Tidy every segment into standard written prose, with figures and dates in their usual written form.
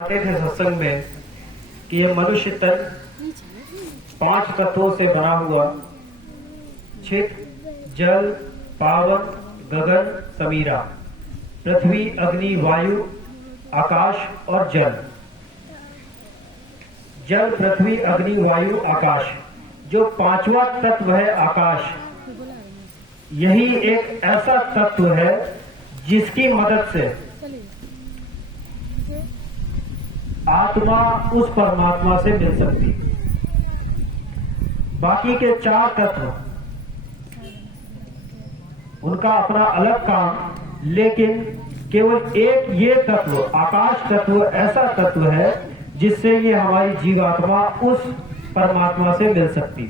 थे सत्संग में कि यह मनुष्य तन 5 तत्वों से बना हुआ छित, जल, पावन, गगन, समीरा, पृथ्वी, अग्नि, वायु, आकाश और जल। जल, पृथ्वी, अग्नि, वायु, आकाश, जो पांचवा तत्व है आकाश, यही एक ऐसा तत्व है जिसकी मदद से आत्मा उस परमात्मा से मिल सकती। बाकी के 4 तत्व उनका अपना अलग काम, लेकिन केवल एक ये तत्व आकाश तत्व ऐसा तत्व है जिससे ये हमारी जीवात्मा उस परमात्मा से मिल सकती।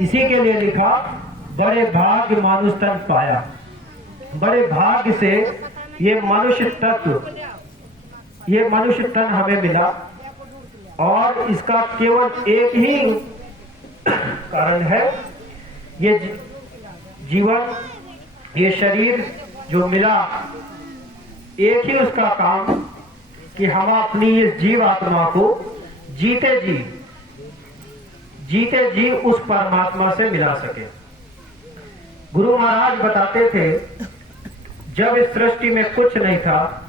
इसी के लिए लिखा, बड़े भाग्य मानुष तन पाया। बड़े भाग्य से ये मनुष्य तन हमें मिला, और इसका केवल एक ही कारण है, ये जीवन, ये शरीर जो मिला, एक ही उसका काम कि हम अपनी इस जीव आत्मा को जीते जी उस परमात्मा से मिला सके। गुरु महाराज बताते थे, जब इस सृष्टि में कुछ नहीं था,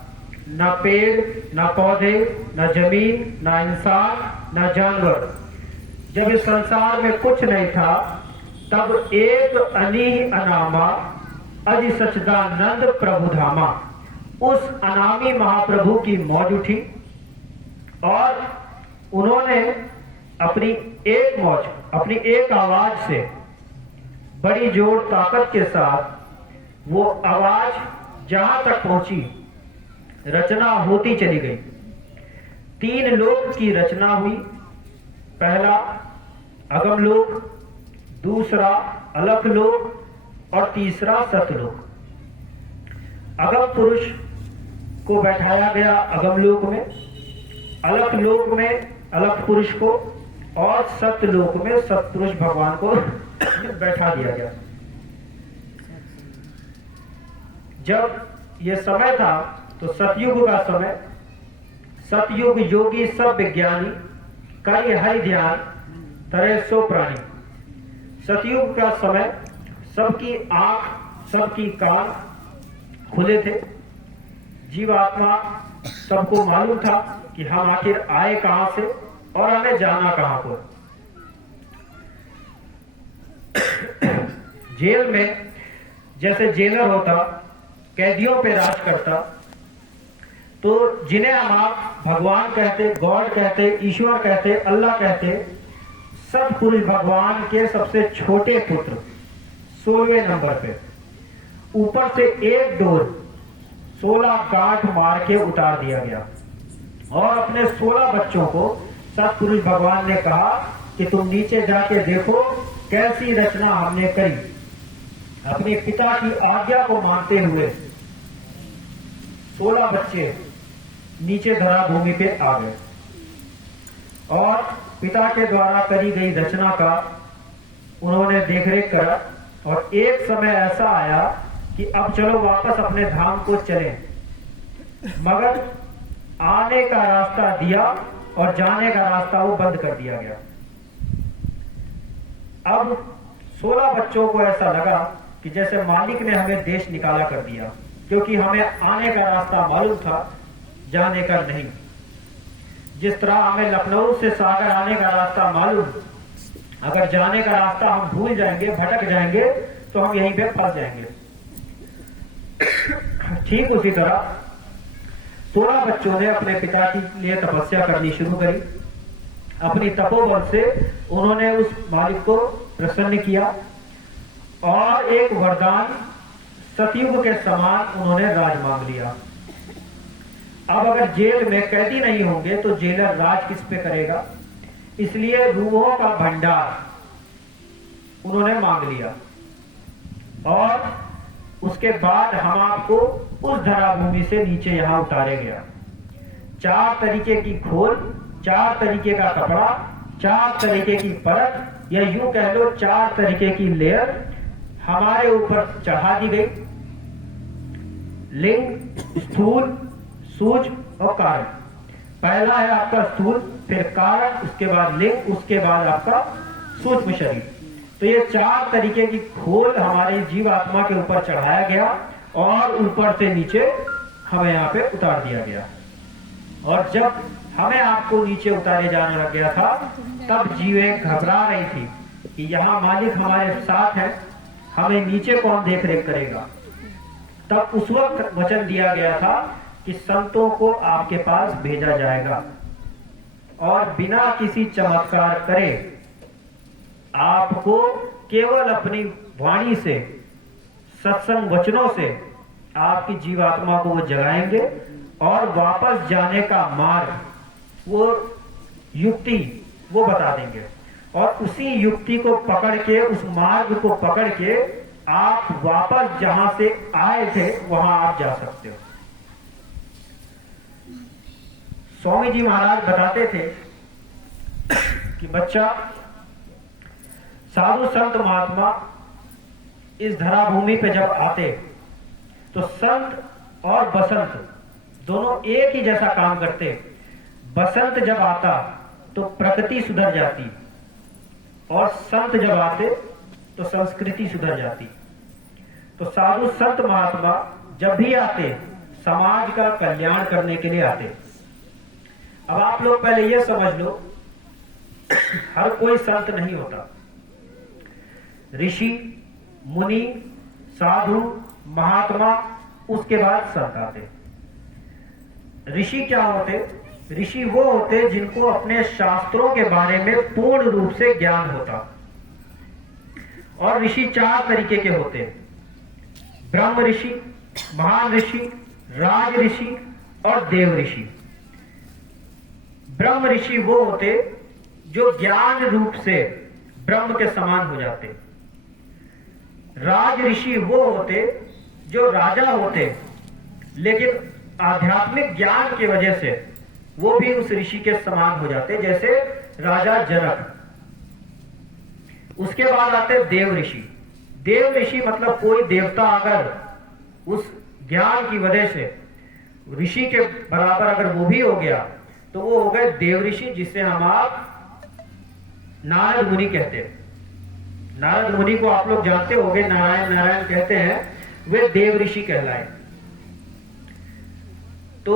न पेड़, न पौधे, न जमीन, न इंसान, न जानवर, जब इस संसार में कुछ नहीं था, तब एक अनीह अनामा अजि सच्चिदानंद प्रभु धामा, उस अनामी महाप्रभु की मौज उठी, और उन्होंने अपनी एक मौज, अपनी एक आवाज से, बड़ी जोर ताकत के साथ वो आवाज जहां तक पहुंची, रचना होती चली गई। 3 लोक की रचना हुई। पहला अगम लोक, दूसरा अलख लोक और तीसरा सतलोक। अगम पुरुष को बैठाया गया अगम लोक में, अलख लोक में अलख पुरुष को, और सतलोक में सतपुरुष भगवान को बैठा दिया गया। जब यह समय था तो सतयुग का समय, सतयुग योगी सब विज्ञानी, करे हरि ध्यान, तरे सो प्राणी। सतयुग का समय, सबकी आंख, सबकी कान खुले थे। जीवात्मा सबको मालूम था कि हम आखिर आए कहां से और हमें जाना कहां पर। जेल में जैसे जेलर होता, कैदियों पे राज करता, तो जिन्हें हम आप भगवान कहते, गॉड कहते, ईश्वर कहते, अल्लाह कहते, सब पुरुष भगवान के सबसे छोटे पुत्र 16वें नंबर पे ऊपर से एक डोर 16 गांठ मार के उतार दिया गया, और अपने 16 बच्चों को सतपुरुष भगवान ने कहा कि तुम नीचे जाके देखो कैसी रचना हमने करी। अपने पिता की आज्ञा को मानते हुए 16 बच्चे नीचे धरा भूमि पे आ गए, और पिता के द्वारा करी गई रचना का उन्होंने देखरेख करा। और एक समय ऐसा आया कि अब चलो वापस अपने धाम को चलें, मगर आने का रास्ता दिया और जाने का रास्ता वो बंद कर दिया गया। अब 16 बच्चों को ऐसा लगा कि जैसे मालिक ने हमें देश निकाला कर दिया, क्योंकि हमें आने का रास्ता मालूम था, जाने का नहीं। जिस तरह हमें लखनऊ से सागर आने का रास्ता मालूम, अगर जाने का रास्ता हम भूल जाएंगे, भटक जाएंगे, तो हम यहीं पे फंस जाएंगे। ठीक उसी तरह 16 बच्चों ने अपने पिता के लिए तपस्या करनी शुरू करी। अपनी तपोबल से उन्होंने उस मालिक को प्रसन्न किया, और एक वरदान सतयुग के समान उन्होंने राज मांग लिया। अब अगर जेल में कैदी नहीं होंगे तो जेलर राज किस पे करेगा, इसलिए रूहों का भंडार उन्होंने मांग लिया। और उसके बाद हम आपको उस धरा भूमि से नीचे यहां उतारे गया। 4 तरीके की खोल, 4 तरीके का कपड़ा, 4 तरीके की परत, या यूं कह लो 4 तरीके की लेयर हमारे ऊपर चढ़ा दी गई। लिंग, स्थूल, सूक्ष्म और कारण, पहला है आपका स्थूल, फिर कारण, उसके बाद लिंग, उसके बाद आपका सूक्ष्म शरीर। तो ये 4 तरीके की खोल हमारी जीवात्मा के ऊपर चढ़ाया गया और ऊपर से नीचे हमें यहाँ पे उतार दिया गया। और जब हमें आपको नीचे उतारे जाने लग गया था, तब जीवें घबरा रही थी कि यहाँ मालिक हमारे साथ है, हमें नीचे कौन देख रेख करेगा। तब उस वक्त वचन दिया गया था कि संतों को आपके पास भेजा जाएगा और बिना किसी चमत्कार करे आपको केवल अपनी वाणी से, सत्संग वचनों से आपकी जीवात्मा को वो जगाएंगे और वापस जाने का मार्ग, वो युक्ति वो बता देंगे। और उसी युक्ति को पकड़ के, उस मार्ग को पकड़ के आप वापस जहां से आए थे वहां आप जा सकते हो। स्वामी जी महाराज बताते थे कि बच्चा, साधु संत महात्मा इस धरा भूमि पे जब आते तो संत और बसंत दोनों एक ही जैसा काम करते। बसंत जब आता तो प्रकृति सुधर जाती और संत जब आते तो संस्कृति सुधर जाती। तो साधु संत महात्मा जब भी आते समाज का कल्याण करने के लिए आते। अब आप लोग पहले यह समझ लो, हर कोई संत नहीं होता। ऋषि, मुनि, साधु, महात्मा, उसके बाद संत आते। ऋषि क्या होते? ऋषि वो होते जिनको अपने शास्त्रों के बारे में पूर्ण रूप से ज्ञान होता। और ऋषि 4 तरीके के होते: ब्रह्म ऋषि, महान ऋषि, राज ऋषि और देव ऋषि। ब्रह्म ऋषि वो होते जो ज्ञान रूप से ब्रह्म के समान हो जाते। राज ऋषि वो होते जो राजा होते, लेकिन आध्यात्मिक ज्ञान की वजह से वो भी उस ऋषि के समान हो जाते, जैसे राजा जनक। उसके बाद आते देव ऋषि। देव ऋषि मतलब कोई देवता अगर उस ज्ञान की वजह से ऋषि के बराबर अगर वो भी हो गया तो वो हो गए देव ऋषि, जिसे हम आप नारद मुनि कहते हैं। नारद मुनि को आप लोग जानते होंगे, नारायण नारायण कहते हैं, वे देव ऋषि कहलाए। तो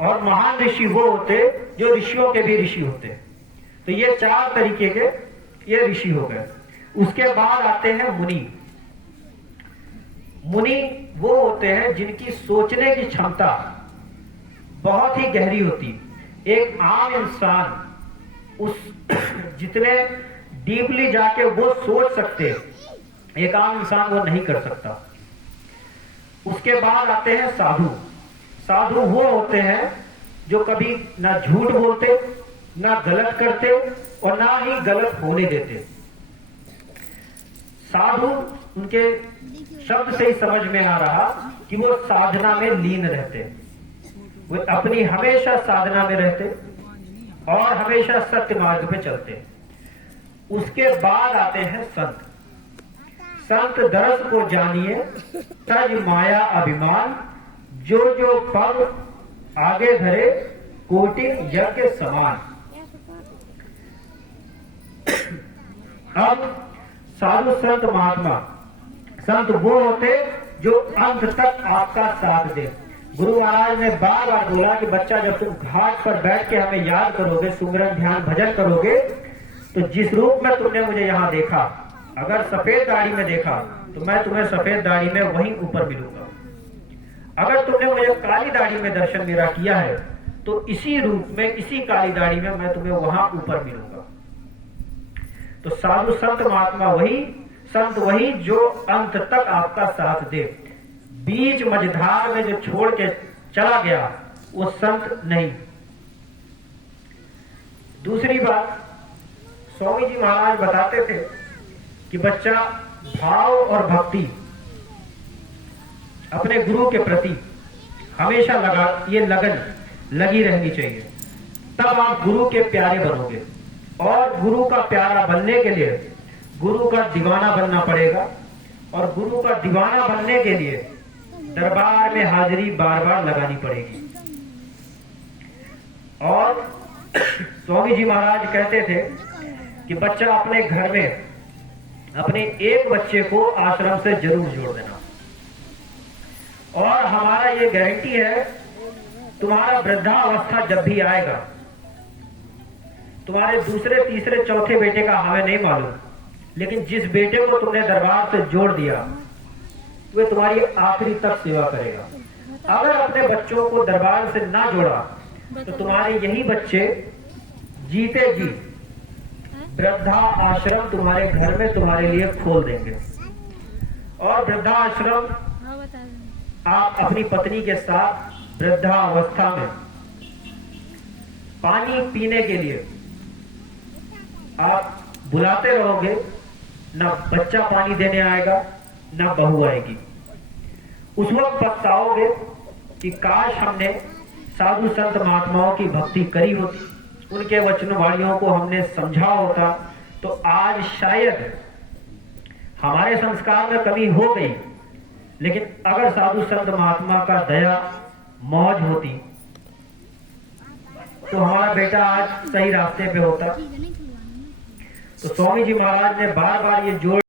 और महान ऋषि वो होते जो ऋषियों के भी ऋषि होते। तो ये 4 तरीके के ये ऋषि हो गए। उसके बाद आते हैं मुनि। मुनि वो होते हैं जिनकी सोचने की क्षमता बहुत ही गहरी होती। एक आम इंसान उस जितने डीपली जाके वो सोच सकते, एक आम इंसान वो नहीं कर सकता। उसके बाद आते हैं साधु। साधु वो होते हैं जो कभी ना झूठ बोलते, ना गलत करते और ना ही गलत होने देते। साधु, उनके शब्द से ही समझ में आ रहा कि वो साधना में लीन रहते, वो अपनी हमेशा साधना में रहते और हमेशा सत्य मार्ग पे चलते। उसके बाद आते हैं संत। संत दरस को जानिए, तज माया अभिमान, जो जो पग आगे धरे, कोटि यज्ञ समान। अब साधु संत महात्मा, संत वो होते जो अंत तक आपका साथ दे। गुरु महाराज ने बार बार बोला कि बच्चा, जब तुम घाट पर बैठ के हमें याद करोगे, सुमिरन ध्यान भजन करोगे, तो जिस रूप में तुमने मुझे यहाँ देखा, अगर सफेद दाढ़ी में देखा तो मैं तुम्हें सफेद दाढ़ी में वहीं ऊपर मिलूंगा। अगर तुमने मुझे काली दाढ़ी में दर्शन मेरा किया है तो इसी रूप में, इसी काली दाढ़ी में मैं तुम्हें वहां ऊपर मिलूंगा। तो साधु संत महात्मा वही, संत वही जो अंत तक आपका साथ दे। बीच मझधार में जो छोड़ के चला गया वो संत नहीं। दूसरी बात, स्वामी जी महाराज बताते थे कि बच्चा, भाव और भक्ति अपने गुरु के प्रति हमेशा ये लगन लगी रहनी चाहिए, तब आप गुरु के प्यारे बनोगे। और गुरु का प्यारा बनने के लिए गुरु का दीवाना बनना पड़ेगा, और गुरु का दीवाना बनने के लिए दरबार में हाजिरी बार बार लगानी पड़ेगी। और स्वामी जी महाराज कहते थे कि बच्चा अपने घर में अपने एक बच्चे को आश्रम से जरूर जोड़ देना, और हमारा ये गारंटी है तुम्हारा वृद्धावस्था जब भी आएगा, तुम्हारे दूसरे तीसरे चौथे बेटे का हमें नहीं मालूम, लेकिन जिस बेटे को तुमने दरबार से जोड़ दिया वे तुम्हारी आखिरी तक सेवा करेगा। अगर अपने बच्चों को दरबार से ना जोड़ा तो तुम्हारे यही बच्चे जीते जी वृद्धा आश्रम तुम्हारे घर में तुम्हारे लिए खोल देंगे, और वृद्धा आश्रम आप अपनी पत्नी के साथ वृद्धावस्था में पानी पीने के लिए आप बुलाते रहोगे, ना बच्चा पानी देने आएगा ना बहू आएगी। उस वक्त पछताओगे कि काश हमने साधु संत महात्माओं की भक्ति करी होती, उनके वचनवाणियों को हमने समझा होता, तो आज शायद हमारे संस्कार में कमी हो गई, लेकिन अगर साधु संत महात्मा का दया मौज होती तो हमारा बेटा आज सही रास्ते पे होता। तो स्वामी जी महाराज ने बार बार ये जोड़